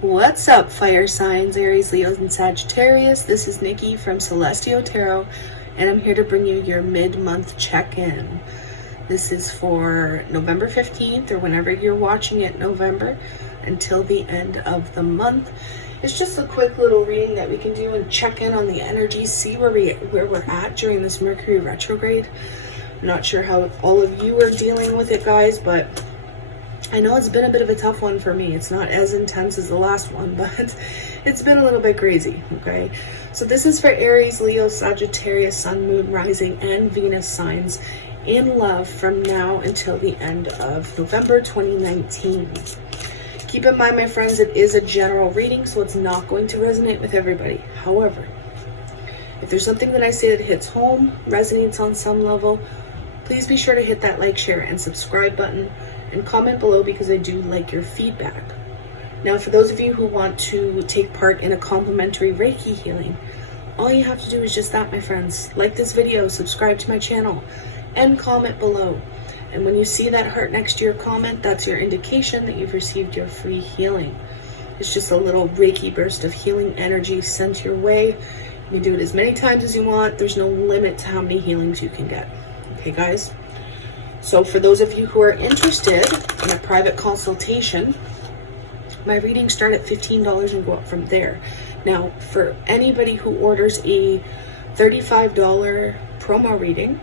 What's up, fire signs, Aries, Leos, and Sagittarius? This is Nikki from Celestial Tarot, and I'm here to bring you your mid-month check-in. This is for November 15th, or whenever you're watching it, November, until the end of the month. It's just a quick little reading that we can do and check in on the energy, see where we're at during this Mercury retrograde. I'm not sure how all of you are dealing with it, guys, but I know it's been a bit of a tough one for me. It's not as intense as the last one, but it's been a little bit crazy, okay? So this is for Aries, Leo, Sagittarius, Sun, Moon, Rising, and Venus signs in love from now until the end of November 2019. Keep in mind, my friends, it is a general reading, so it's not going to resonate with everybody. However, if there's something that I say that hits home, resonates on some level, please be sure to hit that like, share, and subscribe button, and comment below because I do like your feedback. Now, for those of you who want to take part in a complimentary Reiki healing, all you have to do is just that, my friends. Like this video, subscribe to my channel, and comment below. And when you see that heart next to your comment, that's your indication that you've received your free healing. It's just a little Reiki burst of healing energy sent your way. You can do it as many times as you want. There's no limit to how many healings you can get. Okay, guys? So for those of you who are interested in a private consultation, my readings start at $15 and go up from there. Now, for anybody who orders a $35 promo reading,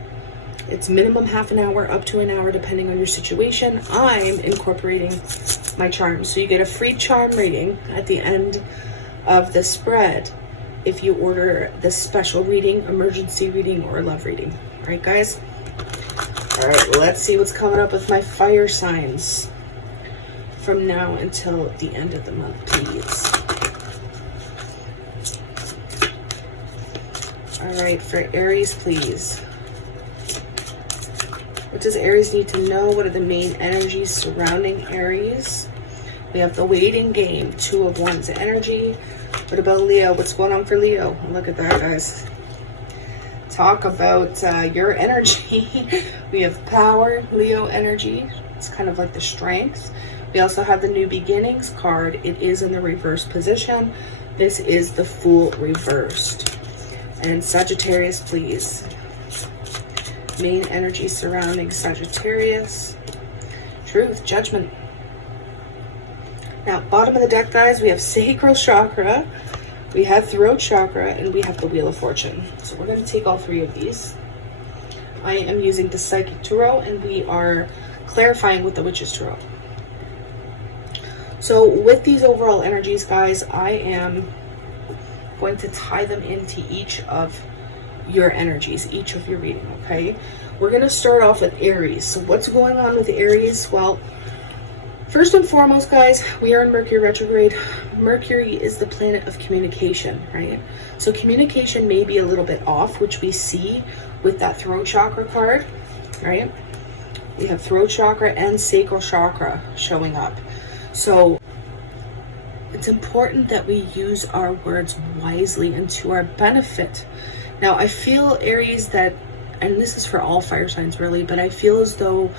it's minimum half an hour, up to an hour, depending on your situation. I'm incorporating my charms. So you get a free charm reading at the end of the spread if you order the special reading, emergency reading, or love reading. All right, guys? All right, let's see what's coming up with my fire signs from now until the end of the month, please. All right, for Aries, please. What does Aries need to know? What are the main energies surrounding Aries? We have the waiting game, Two of Wands energy. What about Leo? What's going on for Leo? Look at that, guys. Talk about your energy. We have power, Leo energy. It's kind of like the strength. We also have the new beginnings card. It is in the reverse position. This is the Fool reversed. And Sagittarius, please. Main energy surrounding Sagittarius. Truth, judgment. Now, bottom of the deck, guys, we have sacral chakra, we have throat chakra, and we have the Wheel of Fortune. So we're going to take all three of these. I am using the Psychic Tarot, and we are clarifying with the Witch's Tarot. So with these overall energies, guys, I am going to tie them into each of your energies, each of your reading, okay? We're going to start off with Aries. So what's going on with Aries? Well, first and foremost, guys, we are in Mercury retrograde. Mercury is the planet of communication, right? So communication may be a little bit off, which we see with that throat chakra card, right? We have throat chakra and sacral chakra showing up. So it's important that we use our words wisely and to our benefit. Now, I feel, Aries, that, and this is for all fire signs really, but I feel as though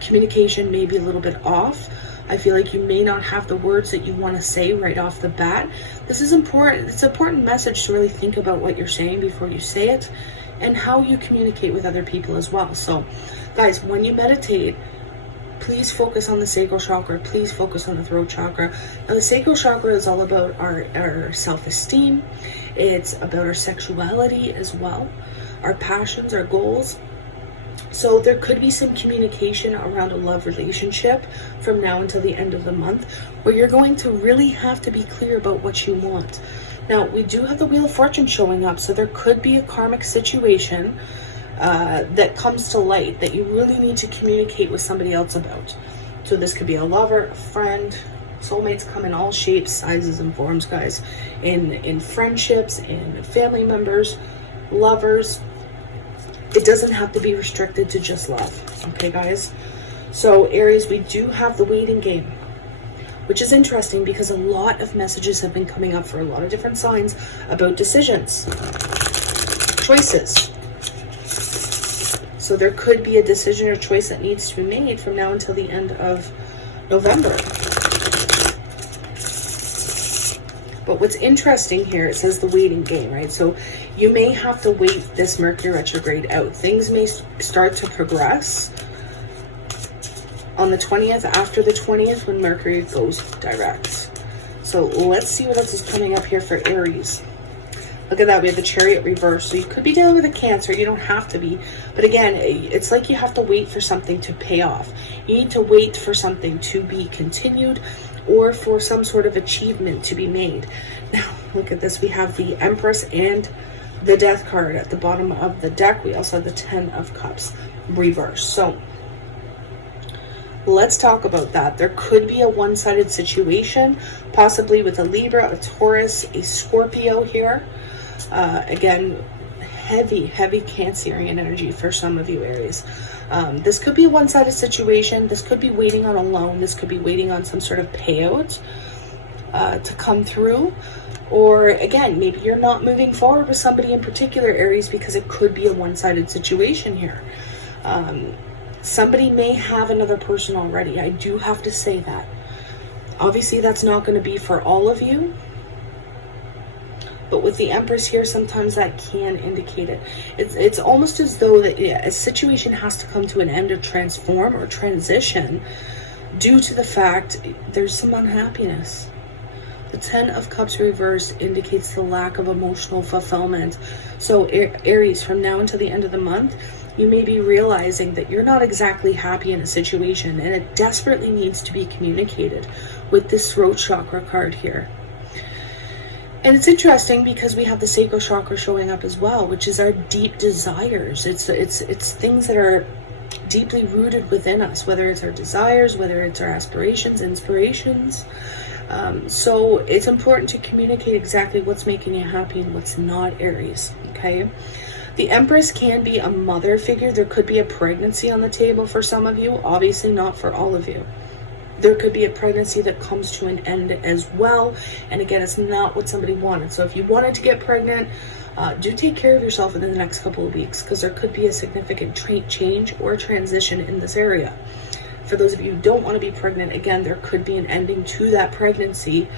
communication may be a little bit off. I feel like you may not have the words that you want to say right off the bat. This is important. It's an important message to really think about what you're saying before you say it and how you communicate with other people as well. So, guys, when you meditate, please focus on the sacral chakra. Please focus on the throat chakra. Now, the sacral chakra is all about our self-esteem. It's about our sexuality as well, our passions, our goals. So there could be some communication around a love relationship from now until the end of the month where you're going to really have to be clear about what you want. Now, we do have the Wheel of Fortune showing up, so there could be a karmic situation that comes to light that you really need to communicate with somebody else about. So this could be a lover, a friend. Soulmates come in all shapes, sizes, and forms, guys. In friendships, in family members, lovers. It doesn't have to be restricted to just love. Okay, guys? So, Aries, we do have the waiting game, which is interesting because a lot of messages have been coming up for a lot of different signs about decisions, choices. So there could be a decision or choice that needs to be made from now until the end of November. But what's interesting here, it says the waiting game, right? So you may have to wait this Mercury retrograde out. Things may start to progress on the 20th, after the 20th, when Mercury goes direct. So let's see what else is coming up here for Aries. Look at that, we have the Chariot reverse. So you could be dealing with a Cancer, you don't have to be. But again, it's like you have to wait for something to pay off. You need to wait for something to be continued, or for some sort of achievement to be made. Now, look at this. We have the Empress and the Death card at the bottom of the deck. We also have the 10 of Cups reverse. So let's talk about that. There could be a one-sided situation, possibly with a Libra, a Taurus, a Scorpio here. Again, heavy Cancerian energy for some of you, Aries. This could be a one-sided situation. This could be waiting on a loan. This could be waiting on some sort of payout to come through. Or again, maybe you're not moving forward with somebody in particular, Aries, because it could be a one-sided situation here. Somebody may have another person already. I do have to say that. Obviously, that's not going to be for all of you. But with the Empress here, sometimes that can indicate it. It's almost as though that a situation has to come to an end or transform or transition due to the fact there's some unhappiness. The 10 of Cups reversed indicates the lack of emotional fulfillment. So Aries, from now until the end of the month, you may be realizing that you're not exactly happy in a situation, and it desperately needs to be communicated with this throat chakra card here. And it's interesting because we have the sacral chakra showing up as well, which is our deep desires. It's things that are deeply rooted within us, whether it's our desires, whether it's our aspirations, inspirations. So it's important to communicate exactly what's making you happy and what's not, Aries, okay? The Empress can be a mother figure. There could be a pregnancy on the table for some of you, obviously not for all of you. There could be a pregnancy that comes to an end as well. And again, it's not what somebody wanted. So if you wanted to get pregnant, do take care of yourself in the next couple of weeks, because there could be a significant change or transition in this area. For those of you who don't want to be pregnant, again, there could be an ending to that pregnancy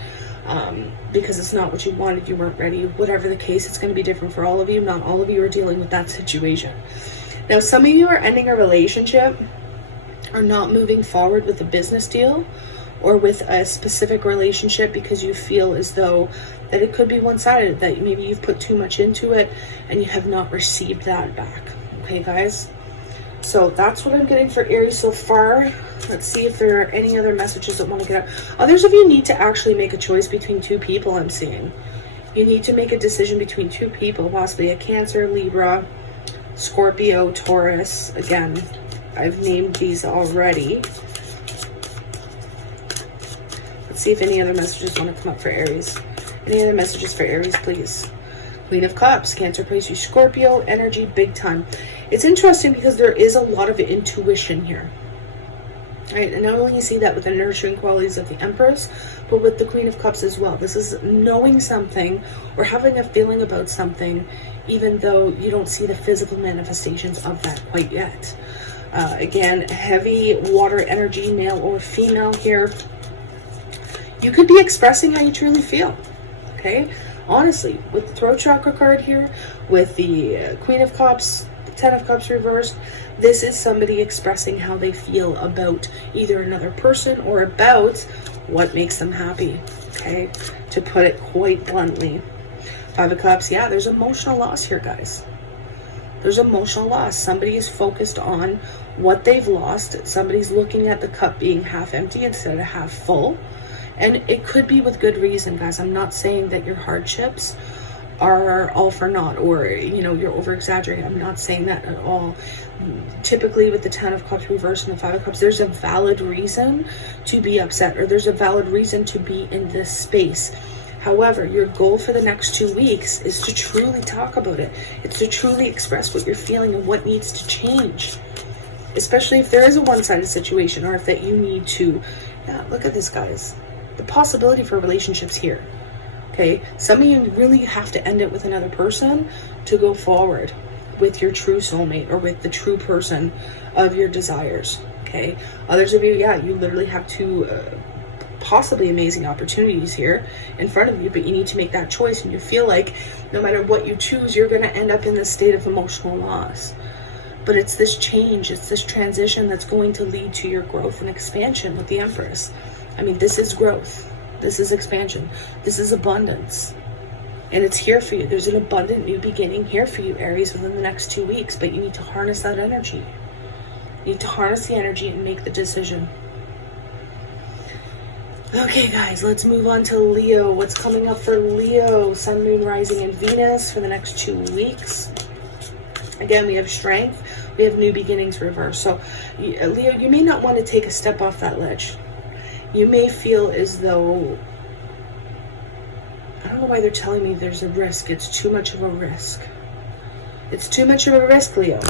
because it's not what you wanted, you weren't ready. Whatever the case, it's going to be different for all of you. Not all of you are dealing with that situation. Now, some of you are ending a relationship or not moving forward with a business deal or with a specific relationship because you feel as though that it could be one-sided, that maybe you've put too much into it and you have not received that back. Okay, guys? So that's what I'm getting for Aries so far. Let's see if there are any other messages that want to get out. Others of you need to actually make a choice between two people, I'm seeing. You need to make a decision between two people, possibly a Cancer, Libra, Scorpio, Taurus. Again, I've named these already. Let's see if any other messages want to come up for Aries. Any other messages for Aries, please? Queen of Cups, Cancer, Pisces, Scorpio, energy, big time. It's interesting because there is a lot of intuition here. Right? And not only you see that with the nurturing qualities of the Empress, but with the Queen of Cups as well. This is knowing something or having a feeling about something, even though you don't see the physical manifestations of that quite yet. Again, heavy water energy, male or female here. You could be expressing how you truly feel, okay? Honestly, with the throat chakra card here, with the Queen of Cups, the 10 of Cups reversed, this is somebody expressing how they feel about either another person or about what makes them happy, okay? To put it quite bluntly. 5 of Cups, yeah, there's emotional loss here, guys. There's emotional loss. Somebody is focused on what they've lost. Somebody's looking at the cup being half empty instead of half full. And it could be with good reason, guys. I'm not saying that your hardships are all for naught or, you know, you're over-exaggerating. I'm not saying that at all. Typically with the 10 of Cups reversed and the 5 of Cups, there's a valid reason to be upset, or there's a valid reason to be in this space. However, your goal for the next 2 weeks is to truly talk about it. It's to truly express what you're feeling and what needs to change. Especially if there is a one-sided situation, or if that you need to, yeah, look at this, guys. The possibility for relationships here. Okay, some of you really have to end it with another person to go forward with your true soulmate or with the true person of your desires. Okay, others of you, yeah, you literally have to possibly amazing opportunities here in front of you, but you need to make that choice, and you feel like no matter what you choose, you're going to end up in this state of emotional loss. But it's this change, it's this transition that's going to lead to your growth and expansion with the Empress. I mean, this is growth, this is expansion, this is abundance, and it's here for you. There's an abundant new beginning here for you, Aries, within the next 2 weeks, but you need to harness that energy. You need to harness the energy and make the decision. Okay, guys, let's move on to Leo. What's coming up for Leo? Sun, Moon, Rising, and Venus for the next 2 weeks. Again, we have strength. We have new beginnings reverse. So, Leo, you may not want to take a step off that ledge. You may feel as though, I don't know why they're telling me there's a risk. It's too much of a risk. It's too much of a risk, Leo.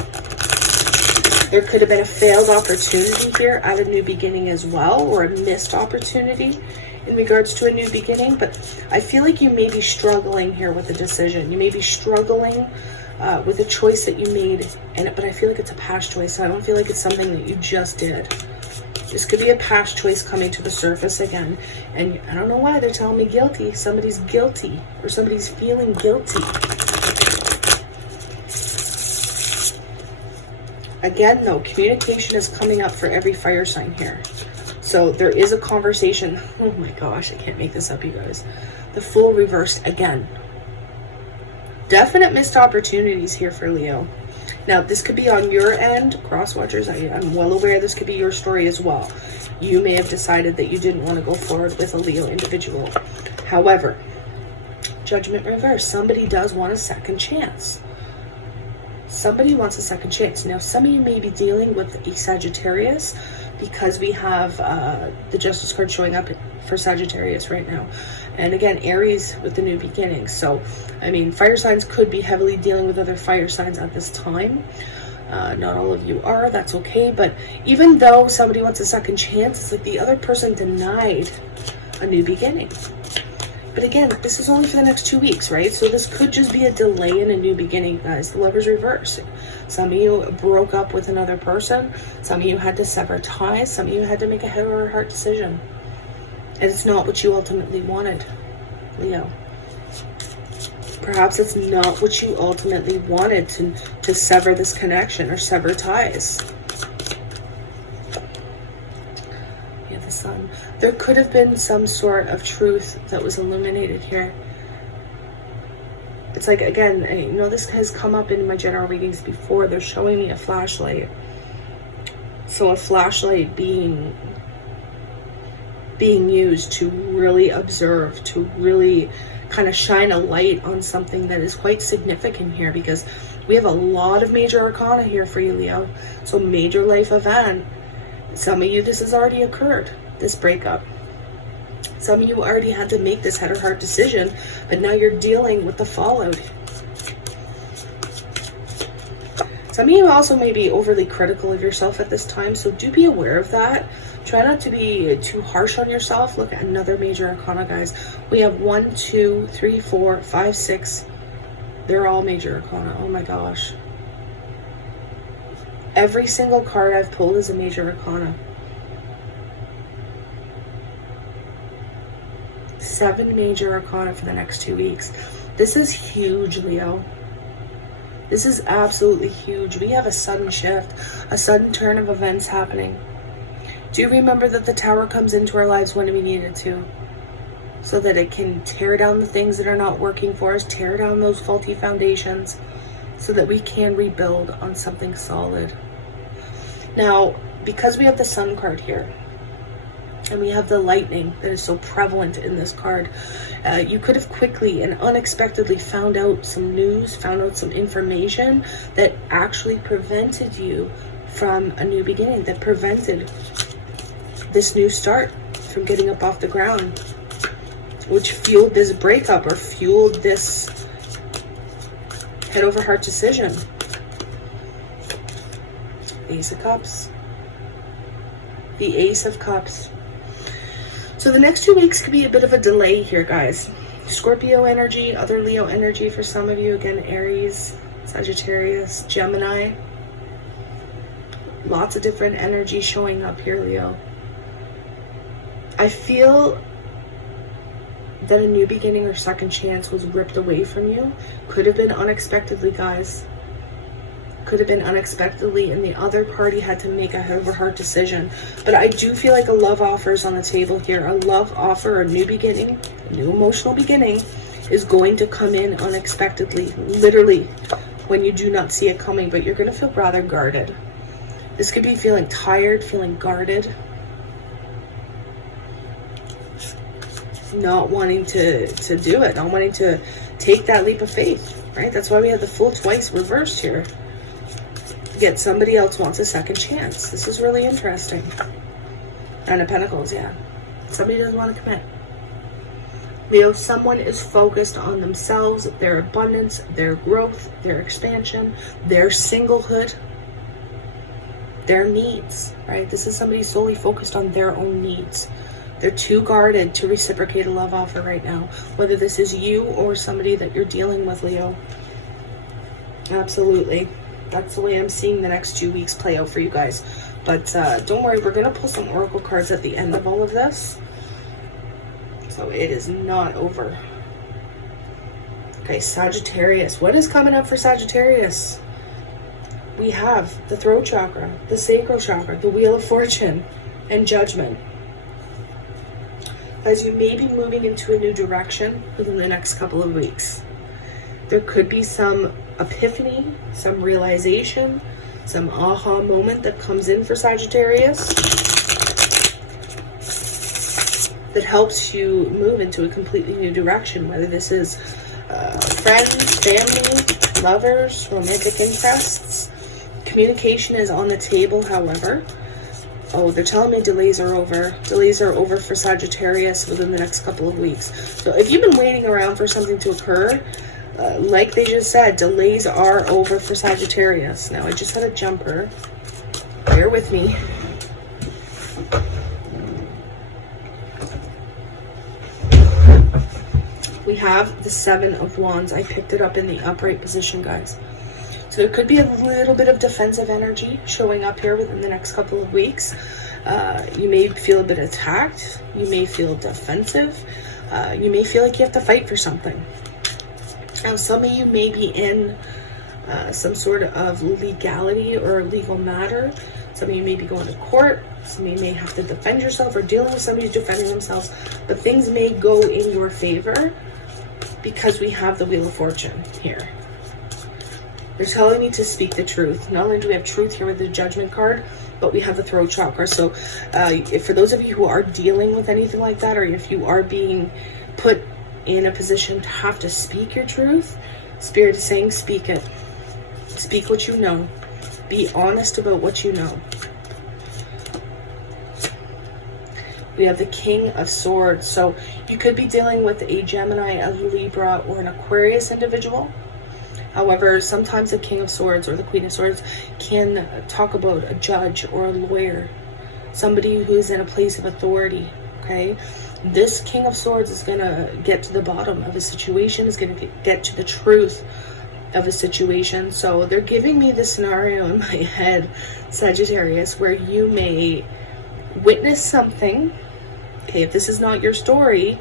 There could have been a failed opportunity here at a new beginning as well, or a missed opportunity in regards to a new beginning. But I feel like you may be struggling here with a decision. You may be struggling with a choice that you made, but I feel like it's a past choice. So I don't feel like it's something that you just did. This could be a past choice coming to the surface again. And I don't know why they're telling me guilty. Somebody's guilty, or somebody's feeling guilty. Again, though, communication is coming up for every fire sign here. So there is a conversation. Oh my gosh, I can't make this up, you guys. The Fool reversed again. Definite missed opportunities here for Leo. Now, this could be on your end, cross watchers. I'm well aware this could be your story as well. You may have decided that you didn't want to go forward with a Leo individual. However, Judgment reverse. Somebody does want a second chance. Somebody wants a second chance. Now, some of you may be dealing with a Sagittarius, because we have the Justice card showing up for Sagittarius right now. And again, Aries with the new beginning. So, I mean, fire signs could be heavily dealing with other fire signs at this time. Not all of you are, that's okay. But even though somebody wants a second chance, it's like the other person denied a new beginning. But again, this is only for the next 2 weeks, right? So this could just be a delay in a new beginning, guys. The Lover's reverse. Some of you broke up with another person. Some of you had to sever ties. Some of you had to make a head or heart decision. And it's not what you ultimately wanted, Leo. Perhaps it's not what you ultimately wanted to sever this connection or sever ties. Yeah, the Sun. There could have been some sort of truth that was illuminated here. It's like, again, you know, this has come up in my general readings before. They're showing me a flashlight. So a flashlight being used to really observe, to really kind of shine a light on something that is quite significant here, because we have a lot of major arcana here for you, Leo. So major life event. Some of you, this has already occurred, this breakup. Some of you already had to make this head or heart decision, but now you're dealing with the fallout. Some of you also may be overly critical of yourself at this time, so do be aware of that. Try not to be too harsh on yourself. Look at another major arcana, guys. We have 1, 2, 3, 4, 5, 6. They're all major arcana. Oh my gosh. Every single card I've pulled is a major arcana. 7 major arcana for the next 2 weeks. This is huge, Leo. This is absolutely huge. We have a sudden shift, a sudden turn of events happening. Do remember that the Tower comes into our lives when we need it to, so that it can tear down the things that are not working for us, tear down those faulty foundations, so that we can rebuild on something solid. Now, because we have the Sun card here, and we have the lightning that is so prevalent in this card, you could have quickly and unexpectedly found out some news, found out some information that actually prevented you from a new beginning, that prevented this new start from getting up off the ground, which fueled this breakup or fueled this head over heart decision. Ace of Cups. The Ace of Cups. So the next 2 weeks could be a bit of a delay here, guys. Scorpio energy, other Leo energy for some of you. Again, Aries, Sagittarius, Gemini. Lots of different energy showing up here, Leo. I feel that a new beginning or second chance was ripped away from you. Could have been unexpectedly, guys. Could have been unexpectedly, and the other party had to make a hard decision. But I do feel like a love offer is on the table here. A love offer, a new beginning, a new emotional beginning is going to come in unexpectedly, literally, when you do not see it coming. But you're going to feel rather guarded. This could be feeling tired, feeling guarded, not wanting to do it, not wanting to take that leap of faith, right? That's why we have the Fool twice reversed here. Yet somebody else wants a second chance. This is really interesting. Nine of Pentacles, yeah. Somebody doesn't want to commit. Leo, someone is focused on themselves, their abundance, their growth, their expansion, their singlehood, their needs, right? This is somebody solely focused on their own needs. They're too guarded to reciprocate a love offer right now, whether this is you or somebody that you're dealing with, Leo. Absolutely. That's the way I'm seeing the next 2 weeks play out for you guys. But don't worry, we're going to pull some oracle cards at the end of all of this. So it is not over. Okay, Sagittarius. What is coming up for Sagittarius? We have the throat chakra, the sacral chakra, the Wheel of Fortune, and Judgment. As you may be moving into a new direction within the next couple of weeks. There could be some epiphany, some realization, some aha moment that comes in for Sagittarius that helps you move into a completely new direction, whether this is friends, family, lovers, romantic interests. Communication is on the table, however. Oh, they're telling me delays are over. Delays are over for Sagittarius within the next couple of weeks. So if you've been waiting around for something to occur, like they just said, delays are over for Sagittarius. Now, I just had a jumper. Bear with me. We have the Seven of Wands. I picked it up in the upright position, guys. So there could be a little bit of defensive energy showing up here within the next couple of weeks. You may feel a bit attacked. You may feel defensive. You may feel like you have to fight for something. Now, some of you may be in some sort of legality or legal matter. Some of you may be going to court. Some of you may have to defend yourself or dealing with somebody who's defending themselves. But things may go in your favor because we have the Wheel of Fortune here. They're telling me to speak the truth. Not only do we have truth here with the Judgment card, but we have the throat chakra. So if for those of you who are dealing with anything like that, or if you are being put in a position to have to speak your truth, Spirit is saying speak it. Speak what you know. Be honest about what you know. We have the King of Swords. So you could be dealing with a Gemini, a Libra, or an Aquarius individual. However, sometimes the King of Swords or the Queen of Swords can talk about a judge or a lawyer, somebody who is in a place of authority, okay? This King of Swords is going to get to the bottom of a situation, is going to get to the truth of a situation. So they're giving me this scenario in my head, Sagittarius, where you may witness something, okay? If this is not your story,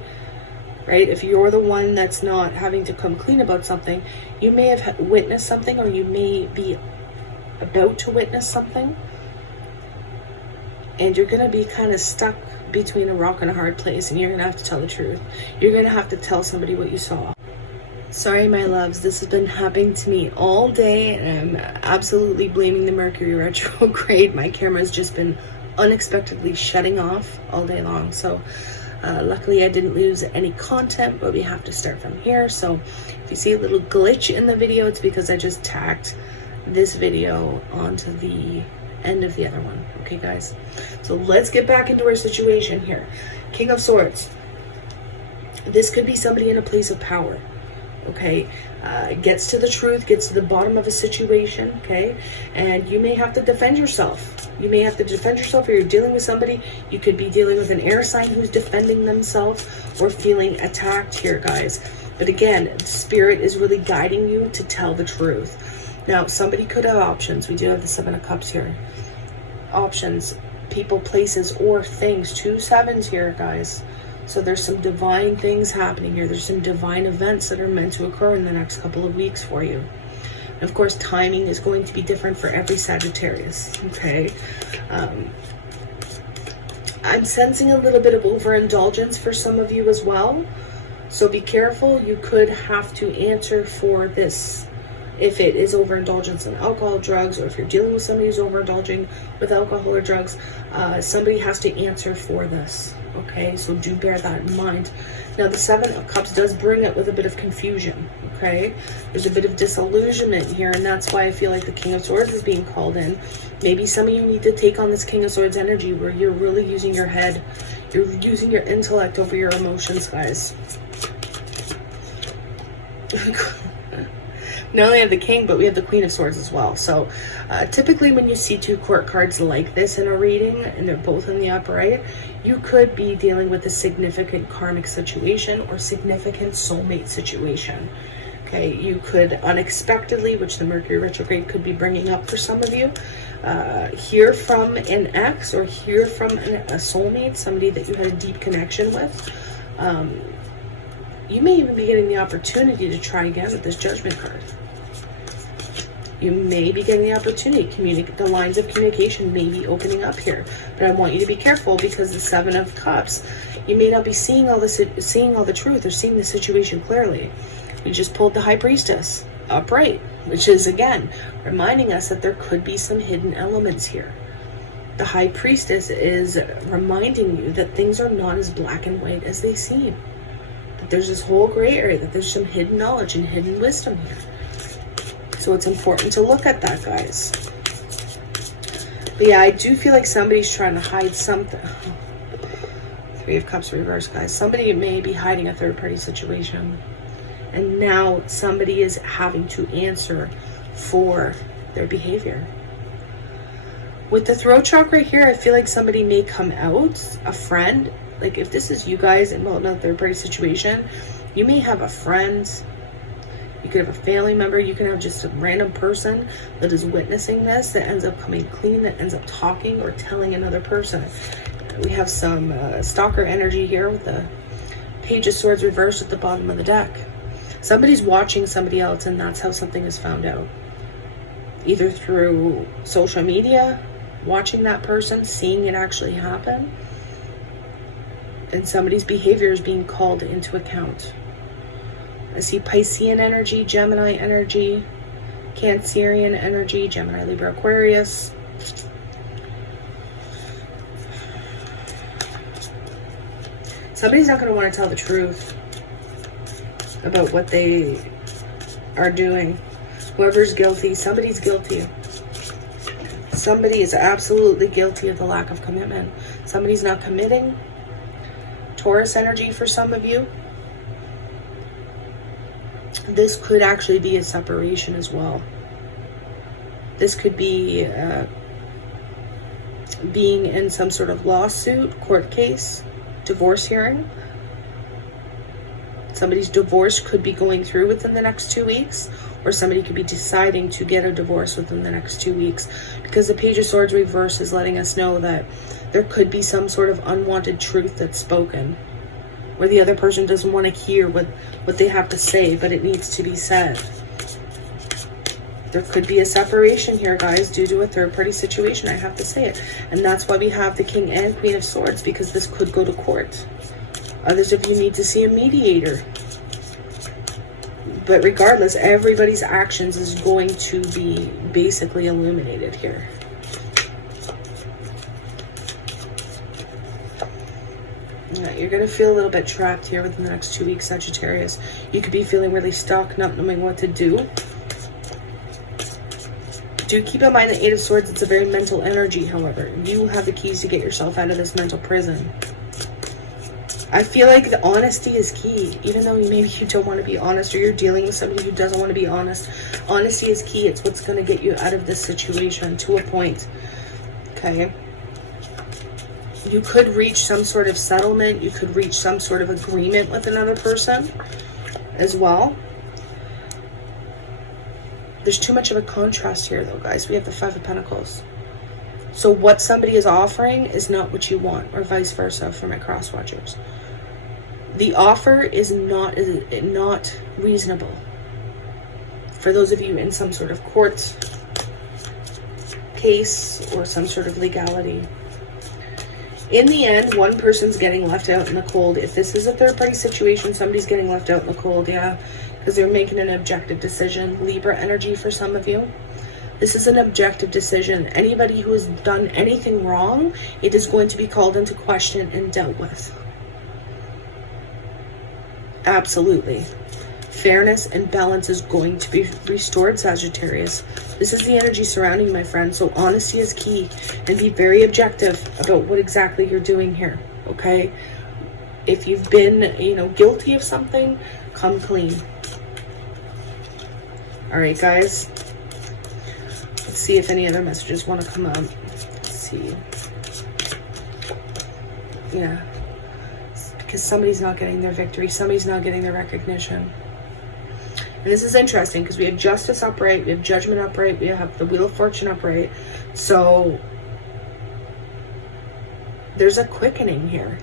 right? If you're the one that's not having to come clean about something, you may have witnessed something, or you may be about to witness something, and you're going to be kind of stuck between a rock and a hard place, and you're going to have to tell the truth. You're going to have to tell somebody what you saw. Sorry, my loves, this has been happening to me all day, and I'm absolutely blaming the Mercury retrograde. My camera's just been unexpectedly shutting off all day long, so luckily I didn't lose any content, but we have to start from here. So if you see a little glitch in the video, it's because I just tacked this video onto the end of the other one. Okay, guys, so let's get back into our situation here. King of Swords. This could be somebody in a place of power, okay? Gets to the truth, gets to the bottom of a situation, okay? And you may have to defend yourself. You may have to defend yourself, or you're dealing with somebody. You could be dealing with an air sign who's defending themselves or feeling attacked here, guys. But again, Spirit is really guiding you to tell the truth. Now, somebody could have options. We do have the Seven of Cups here. Options. people, places, or things. 2 sevens here, guys. So there's some divine things happening here. There's some divine events that are meant to occur in the next couple of weeks for you. And of course, timing is going to be different for every Sagittarius, okay? I'm sensing a little bit of overindulgence for some of you as well. So be careful. You could have to answer for this. If it is overindulgence in alcohol, drugs, or if you're dealing with somebody who's overindulging with alcohol or drugs, somebody has to answer for this, okay? So do bear that in mind. Now, the 7 of Cups does bring it with a bit of confusion, okay? There's a bit of disillusionment here, and that's why I feel like the King of Swords is being called in. Maybe some of you need to take on this King of Swords energy where you're really using your head. You're using your intellect over your emotions, guys. Not only have the King, but we have the Queen of Swords as well. So typically when you see 2 court cards like this in a reading, and they're both in the upright, you could be dealing with a significant karmic situation or significant soulmate situation. Okay, you could unexpectedly, which the Mercury retrograde could be bringing up for some of you, hear from an ex or hear from a soulmate, somebody that you had a deep connection with. You may even be getting the opportunity to try again with this Judgment card. You may be getting the opportunity. The lines of communication may be opening up here. But I want you to be careful because the 7 of Cups, you may not be seeing all the truth or seeing the situation clearly. We just pulled the High Priestess upright, which is, again, reminding us that there could be some hidden elements here. The High Priestess is reminding you that things are not as black and white as they seem. That there's this whole gray area, that there's some hidden knowledge and hidden wisdom here. So it's important to look at that, guys. But yeah, I do feel like somebody's trying to hide something. 3 of Cups reverse, guys. Somebody may be hiding a third-party situation. And now somebody is having to answer for their behavior. With the throat chakra here, I feel like somebody may come out, a friend. Like if this is you guys in a third-party situation, you may have a friend. You could have a family member. You can have just a random person that is witnessing this, that ends up coming clean, that ends up talking or telling another person. We have some stalker energy here with the Page of Swords reversed at the bottom of the deck. Somebody's watching somebody else, and that's how something is found out. Either through social media, watching that person, seeing it actually happen, and somebody's behavior is being called into account. I see Piscean energy, Gemini energy, Cancerian energy, Gemini, Libra, Aquarius. Somebody's not going to want to tell the truth about what they are doing. Whoever's guilty, somebody's guilty. Somebody is absolutely guilty of the lack of commitment. Somebody's not committing. Taurus energy for some of you. This could actually be a separation as well. This could be being in some sort of lawsuit, court case, divorce hearing. Somebody's divorce could be going through within the next 2 weeks, or somebody could be deciding to get a divorce within the next 2 weeks, because the Page of Swords reverse is letting us know that there could be some sort of unwanted truth that's spoken, where the other person doesn't want to hear what they have to say, but it needs to be said. There could be a separation here, guys, due to a third-party situation. I have to say it. And that's why we have the King and Queen of Swords, because this could go to court. Others of you need to see a mediator. But regardless, everybody's actions is going to be basically illuminated here. You're going to feel a little bit trapped here within the next 2 weeks, Sagittarius. You could be feeling really stuck, not knowing what to do. Do keep in mind the 8 of Swords, it's a very mental energy, however. You have the keys to get yourself out of this mental prison. I feel like the honesty is key. Even though maybe you don't want to be honest, or you're dealing with somebody who doesn't want to be honest, honesty is key. It's what's going to get you out of this situation to a point. Okay? You could reach some sort of settlement. You could reach some sort of agreement with another person as well. There's too much of a contrast here, though, guys. We have the 5 of Pentacles. So what somebody is offering is not what you want, or vice versa for my cross watchers. The offer is not reasonable. For those of you in some sort of court case or some sort of legality, in the end, one person's getting left out in the cold. If this is a third-party situation, somebody's getting left out in the cold, yeah, because they're making an objective decision. Libra energy for some of you. This is an objective decision. Anybody who has done anything wrong, it is going to be called into question and dealt with. Absolutely. Fairness and balance is going to be restored, Sagittarius. This is the energy surrounding my friend. So honesty is key, and be very objective about what exactly you're doing here, okay? If you've been, guilty of something, come clean. All right, guys. Let's see if any other messages want to come up. Let's see. Yeah. Because somebody's not getting their victory. Somebody's not getting their recognition. And this is interesting because we have justice upright, we have judgment upright, we have the wheel of fortune upright. So there's a quickening here.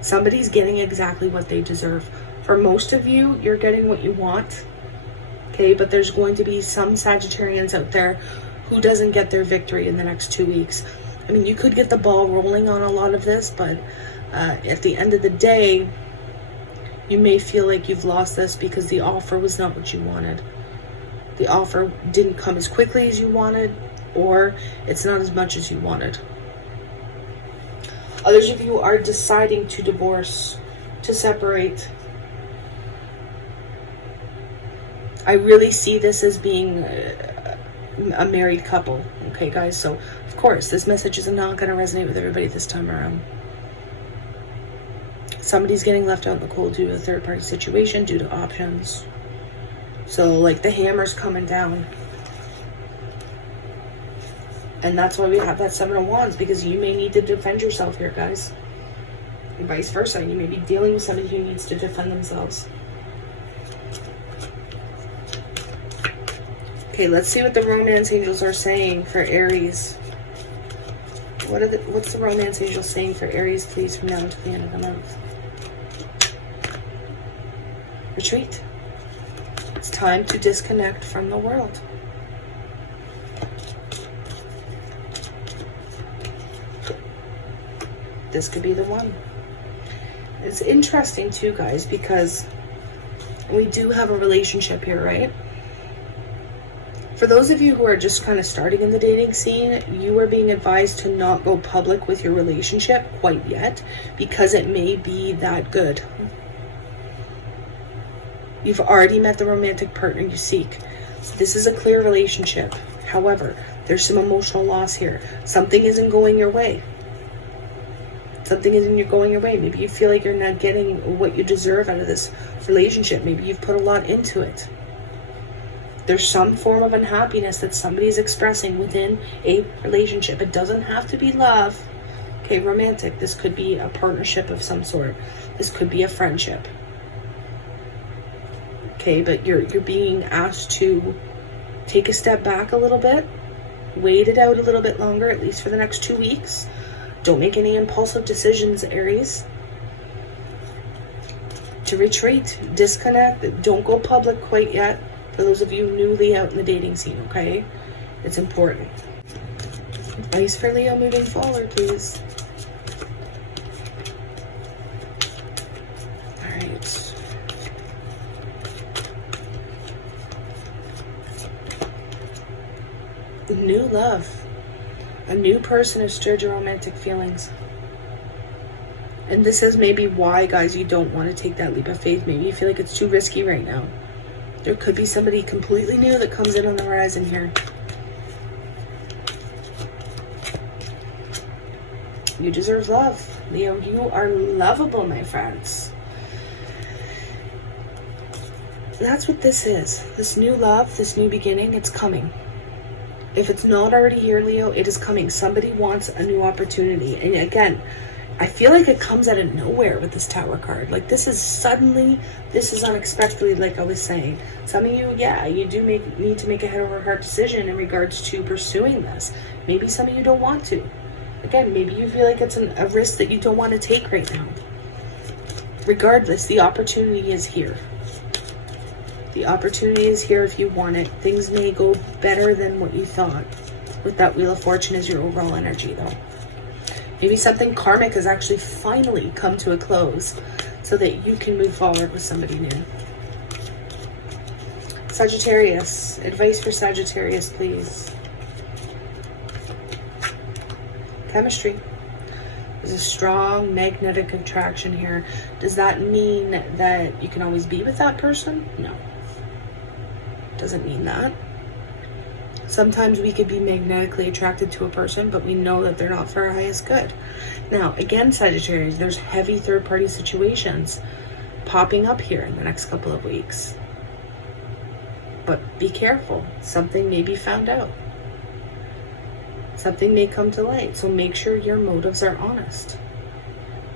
Somebody's getting exactly what they deserve. For most of you, you're getting what you want. Okay, but there's going to be some Sagittarians out there who doesn't get their victory in the next 2 weeks. I mean, you could get the ball rolling on a lot of this, but at the end of the day, you may feel like you've lost this because the offer was not what you wanted. The offer didn't come as quickly as you wanted, or it's not as much as you wanted. Others of you are deciding to divorce, to separate. I really see this as being a married couple. Okay, guys? So, of course, this message is not going to resonate with everybody this time around. Somebody's getting left out in the cold due to a third-party situation, due to options. So, like, the hammer's coming down. And that's why we have that Seven of Wands, because you may need to defend yourself here, guys. And vice versa. You may be dealing with somebody who needs to defend themselves. Okay, let's see what the romance angels are saying for Aries. What's the romance angel saying for Aries, please, from now until the end of the month? Retreat. It's time to disconnect from the world. This could be the one. It's interesting too, guys, because we do have a relationship here, right? For those of you who are just kind of starting in the dating scene, you are being advised to not go public with your relationship quite yet, because it may be that good. You've already met the romantic partner you seek. This is a clear relationship. However, there's some emotional loss here. Something isn't going your way. Something isn't going your way. Maybe you feel like you're not getting what you deserve out of this relationship. Maybe you've put a lot into it. There's some form of unhappiness that somebody is expressing within a relationship. It doesn't have to be love. Okay, romantic. This could be a partnership of some sort. This could be a friendship. Okay, but you're being asked to take a step back a little bit. Wait it out a little bit longer, at least for the next 2 weeks. Don't make any impulsive decisions, Aries. To retreat, disconnect. Don't go public quite yet. For those of you newly out in the dating scene, okay? It's important. Advice for Leo moving forward, please. All right. New love. A new person has stirred your romantic feelings. And this is maybe why, guys, you don't want to take that leap of faith. Maybe you feel like it's too risky right now. There could be somebody completely new that comes in on the horizon here. You deserve love. Leo, you are lovable, my friends. That's what this is. This new love, this new beginning, it's coming. If it's not already here, Leo, it is coming. Somebody wants a new opportunity. And again, I feel like it comes out of nowhere with this Tower card. Like, this is suddenly, this is unexpectedly, like I was saying. Some of you, yeah, you do need to make a head over heart decision in regards to pursuing this. Maybe some of you don't want to. Again, maybe you feel like it's a risk that you don't want to take right now. Regardless, the opportunity is here. The opportunity is here if you want it. Things may go better than what you thought. With that Wheel of Fortune as your overall energy, though. Maybe something karmic has actually finally come to a close so that you can move forward with somebody new. Sagittarius. Advice for Sagittarius, please. Chemistry. There's a strong magnetic attraction here. Does that mean that you can always be with that person? No. Doesn't mean that. Sometimes we could be magnetically attracted to a person, but we know that they're not for our highest good. Now, again, Sagittarius, there's heavy third-party situations popping up here in the next couple of weeks. But be careful. Something may be found out. Something may come to light. So make sure your motives are honest.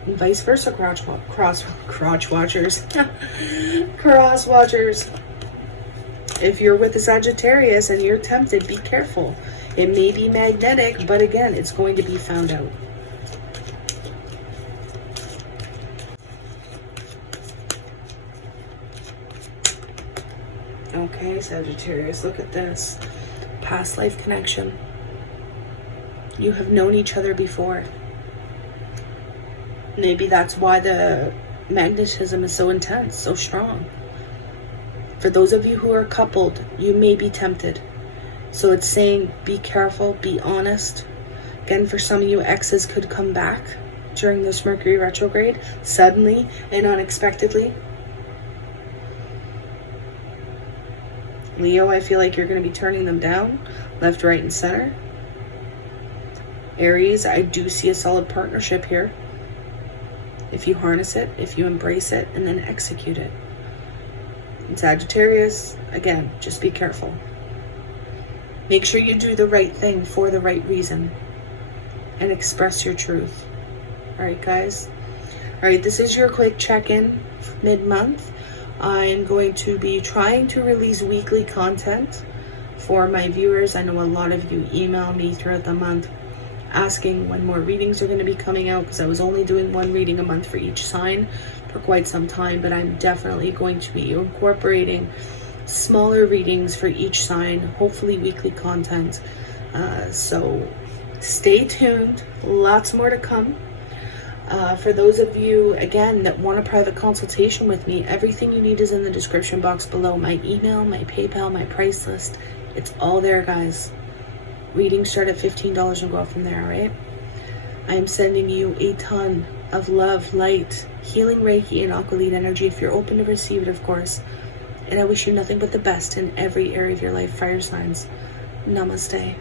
And vice versa, crotch watchers. Cross watchers. If you're with a Sagittarius and you're tempted, be careful. It may be magnetic, but again, it's going to be found out. Okay, Sagittarius, look at this. Past life connection. You have known each other before. Maybe that's why the magnetism is so intense, so strong. For those of you who are coupled, you may be tempted. So it's saying, be careful, be honest. Again, for some of you, exes could come back during this Mercury retrograde, suddenly and unexpectedly. Leo, I feel like you're going to be turning them down, left, right, and center. Aries, I do see a solid partnership here. If you harness it, if you embrace it, and then execute it. Sagittarius, again, just be careful. Make sure you do the right thing for the right reason and express your truth. All right, guys. All right, this is your quick check-in mid-month. I'm going to be trying to release weekly content for my viewers. I know a lot of you email me throughout the month asking when more readings are going to be coming out, because I was only doing one reading a month for each sign for quite some time, but I'm definitely going to be incorporating smaller readings for each sign, hopefully weekly content. So stay tuned, lots more to come. For those of you, again, that want a private consultation with me, everything you need is in the description box below. My email, my PayPal, my price list, it's all there, guys. Readings start at $15 and go up from there, all right? I am sending you a ton of love, light, healing Reiki, and Aqualite energy if you're open to receive it, of course. And I wish you nothing but the best in every area of your life, fire signs. Namaste.